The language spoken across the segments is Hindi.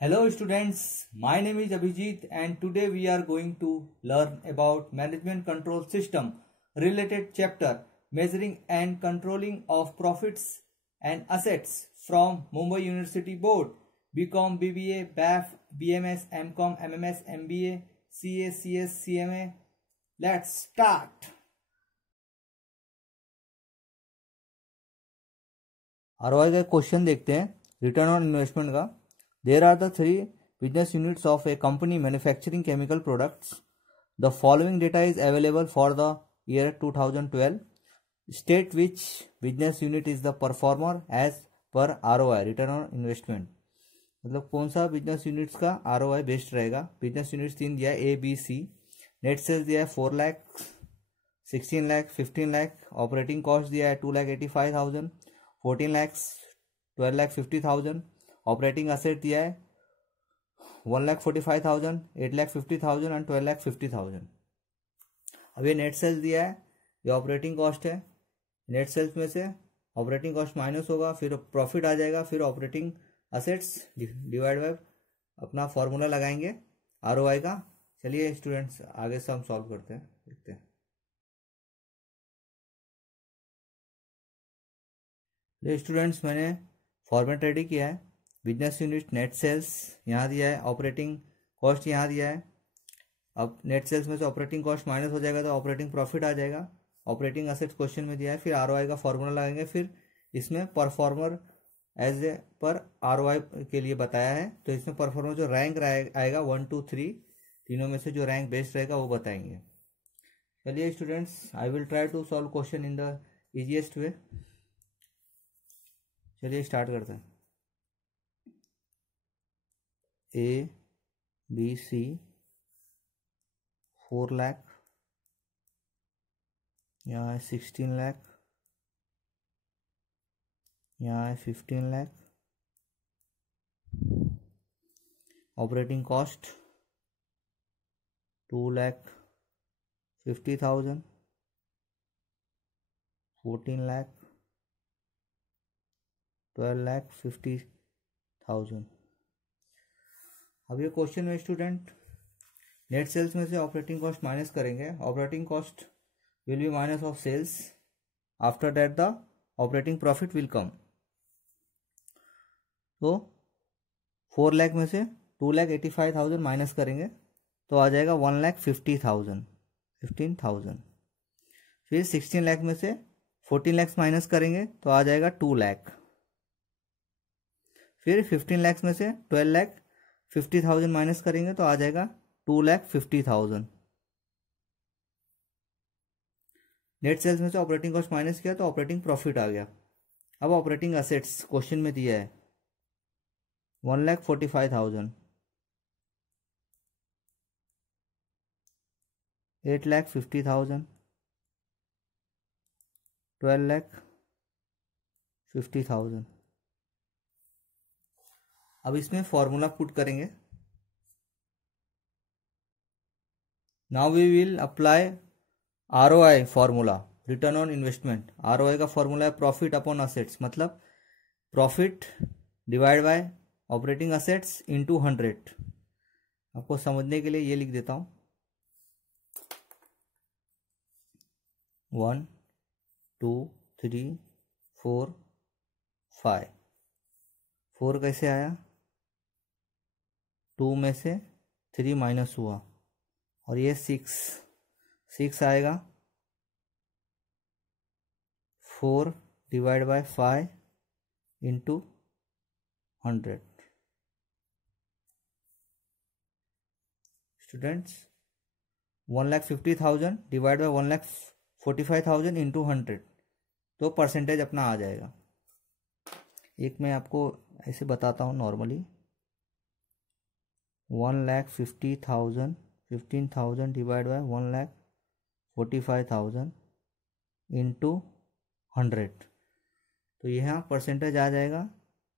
Hello students, my name is Abhijit and today we are going to learn about management control system related chapter measuring and controlling of profits and assets from Mumbai University Board, BCom, BBA, BAF, BMS, MCom, MMS, MBA, CA, CS, CMA. Let's start. ROI का क्वेश्चन देखते हैं रिटर्न ऑन इन्वेस्टमेंट का. There are the three business units of a company manufacturing chemical products. The following data is available for the year 2012. State which business unit is the performer as per ROI, return on investment. मतलब कौन सा बिजनेस यूनिट्स का ROI बेस्ट रहेगा. बिजनेस यूनिट्स 3 दिया है, ABC. नेट सेल्स दिया है 4 लाख, 16 लाख, 15 लाख. ऑपरेटिंग कॉस्ट दिया है 2,85,000, 14 लाख, 12 लाख 50,000. ऑपरेटिंग असेट दिया है 1,45,000, 8,50,000 एंड 12,50,000. अब ये नेट सेल्स दिया है, ये ऑपरेटिंग कॉस्ट है. नेट सेल्स में से ऑपरेटिंग कॉस्ट माइनस होगा, फिर प्रॉफिट आ जाएगा, फिर ऑपरेटिंग असेट्स डिवाइड बाय अपना फॉर्मूला लगाएंगे ROI का. चलिए स्टूडेंट्स आगे से हम सॉल्व करते हैं, देखते हैं. ये स्टूडेंट्स मैंने फॉर्मेट रेडी किया है. बिजनेस यूनिट नेट सेल्स यहाँ दिया है, ऑपरेटिंग कॉस्ट यहाँ दिया है. अब नेट सेल्स में से ऑपरेटिंग कॉस्ट माइनस हो जाएगा तो ऑपरेटिंग प्रॉफिट आ जाएगा. ऑपरेटिंग असेट्स क्वेश्चन में दिया है, फिर ROI का फॉर्मूला लगाएंगे, फिर इसमें परफॉर्मर एज ए पर ROI के लिए बताया है. तो इसमें परफॉर्मर जो रैंक आएगा 1, 2, 3 तीनों में से जो रैंक बेस्ट रहेगा वो बताएंगे. चलिए students, I will try to solve question in the easiest way. चलिए स्टार्ट करते हैं. ABC 4 लाख, यहाँ है 16 लाख, यहाँ है 15 लाख. Operating cost 2,50,000, 14 lakh, 12,50,000. अब ये क्वेश्चन में स्टूडेंट नेट सेल्स में से ऑपरेटिंग कॉस्ट माइनस करेंगे. Operating cost will be minus of sales. After that the operating profit will come. तो 4 लाख में से 2,85,000 माइनस करेंगे तो आ जाएगा 1,50,000, 15,000. फिर 16 लाख में से 14 लाख माइनस करेंगे तो आ जाएगा 2 लाख. फिर 15 लाख में से 12,50,000 माइनस करेंगे तो आ जाएगा 2,50,000. नेट सेल्स में से ऑपरेटिंग कॉस्ट माइनस किया तो ऑपरेटिंग प्रॉफिट आ गया. अब ऑपरेटिंग असेट्स क्वेश्चन में दिया है 1,45,000, 8,50,000, 12,50,000. अब इसमें फॉर्मूला पुट करेंगे. Now we will apply ROI formula, return on investment. ROI का फॉर्मूला है प्रॉफिट अपॉन असेट्स, मतलब profit divide by operating assets into 100. आपको समझने के लिए ये लिख देता हूं. 1, 2, 3, 4, 5. 4 कैसे आया? 2 में से 3 माइनस हुआ और ये 6 आएगा. 4 divide by 5 into 100. Students 1,50,000 divide by 1,45,000 into 100 तो परसेंटेज अपना आ जाएगा. एक मैं आपको ऐसे बताता हूँ नॉर्मली. 1,50,000, 15,000 डिवाइड बाय 1,45,000 इंटू 100 तो यहाँ परसेंटेज आ जाएगा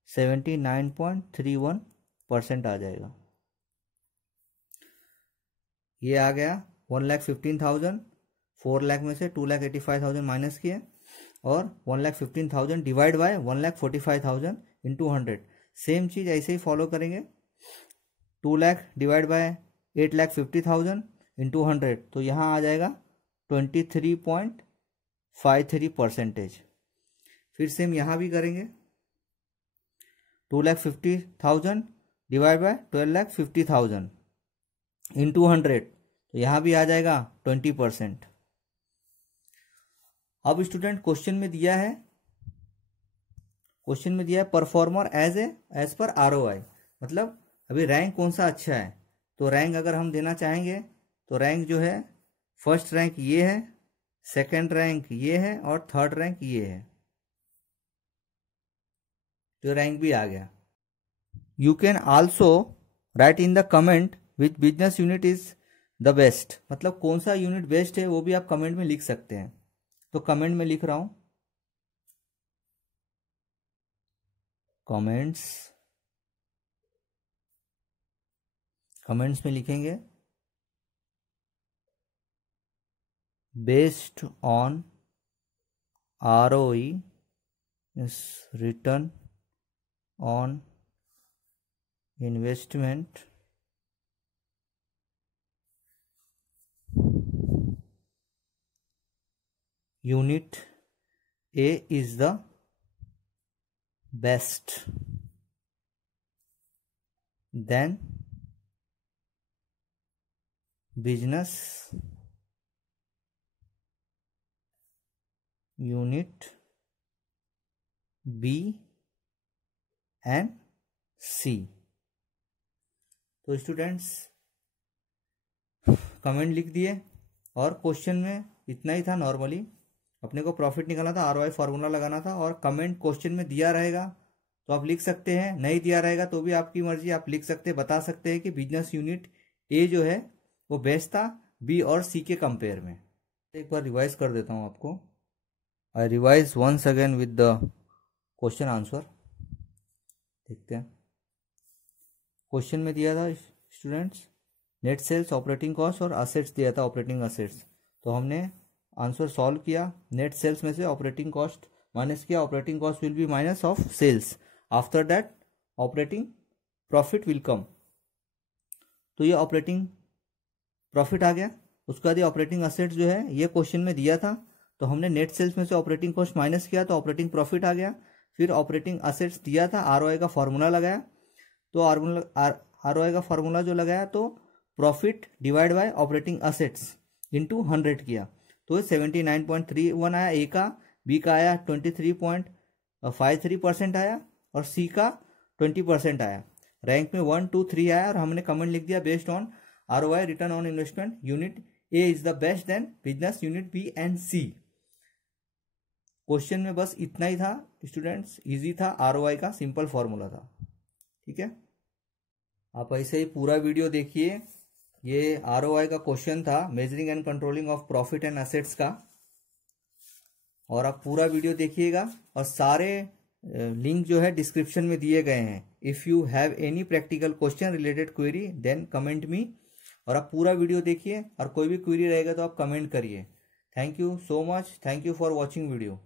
79.31% आ जाएगा. ये आ गया 1,15,000. 4 लाख में से 2,85,000 माइनस किए और 1,15,000 डिवाइड बाय 1,45,000 इंटू 100. सेम चीज़ ऐसे ही फॉलो करेंगे. 2 लाख डिवाइड बाय 8,50,000 इंटू 100, तो यहाँ आ जाएगा 23.53%। फिर सेम यहाँ भी करेंगे, 2,50,000 डिवाइड बाय 12,50,000 इंटू 100, तो यहाँ भी आ जाएगा 20%। अब स्टूडेंट क्वेश्चन में दिया है परफॉर्मर एज पर ROI, मतलब अभी रैंक कौन सा अच्छा है। तो रैंक अगर हम देना चाहेंगे तो रैंक जो है, फर्स्ट रैंक ये है, सेकंड रैंक ये है और थर्ड रैंक ये है, तो रैंक भी आ गया। You can also right in the comment which business unit is the best, मतलब कौन सा यूनिट बेस्ट है वो भी आप कमेंट में लिख सकते हैं। तो कमेंट में लिख रहा हूं, कमेंट्स में लिखेंगे based on ROE is return on investment unit A is the best, then business unit B and C। तो स्टूडेंट्स कमेंट लिख दिए और क्वेश्चन में इतना ही था। नॉर्मली अपने को प्रॉफिट निकालना था, ROI फार्मूला लगाना था, और कमेंट क्वेश्चन में दिया रहेगा तो आप लिख सकते हैं, नहीं दिया रहेगा तो भी आपकी मर्जी, आप लिख सकते हैं, बता सकते हैं कि बिजनेस यूनिट A जो है वो बेस्ट था B और C के कंपेयर में। एक बार रिवाइज कर देता हूँ आपको। I revise once again with the question answer. देखते हैं, क्वेश्चन में दिया था students net sales, operating cost और असेट्स दिया था, ऑपरेटिंग असेट्स। तो हमने आंसर सॉल्व किया, नेट सेल्स में से ऑपरेटिंग कॉस्ट माइनस किया, operating cost will be minus of sales, after that operating profit will come. तो ये ऑपरेटिंग प्रॉफिट आ गया। उसके बाद ये ऑपरेटिंग असेट्स जो है ये क्वेश्चन में दिया था, तो हमने नेट सेल्स में से ऑपरेटिंग कॉस्ट माइनस किया तो ऑपरेटिंग प्रॉफिट आ गया। फिर ऑपरेटिंग असेट्स दिया था, ROI का फॉर्मूला लगाया, तो ROI का फॉर्मूला जो लगाया तो profit divide by operating assets into 100 किया, तो 79.31 आया A का, B का आया 23.53% आया और C का 20% आया। रैंक में 1, 2, 3 आया और हमने कमेंट लिख दिया based on ROI return on investment unit A is the best then business unit B and C। Question में बस इतना ही था स्टूडेंट्स, इजी था, ROI का सिंपल फॉर्मूला था। ठीक है, आप ऐसे ही पूरा वीडियो देखिए। ये ROI का क्वेश्चन था, measuring and controlling of profit and assets का, और आप पूरा वीडियो देखिएगा और सारे लिंक जो है डिस्क्रिप्शन में दिए गए हैं। If you have any practical question related query then comment me, और आप पूरा वीडियो देखिए और कोई भी क्वेरी रहेगा तो आप कमेंट करिए। Thank you so much, thank you for watching video.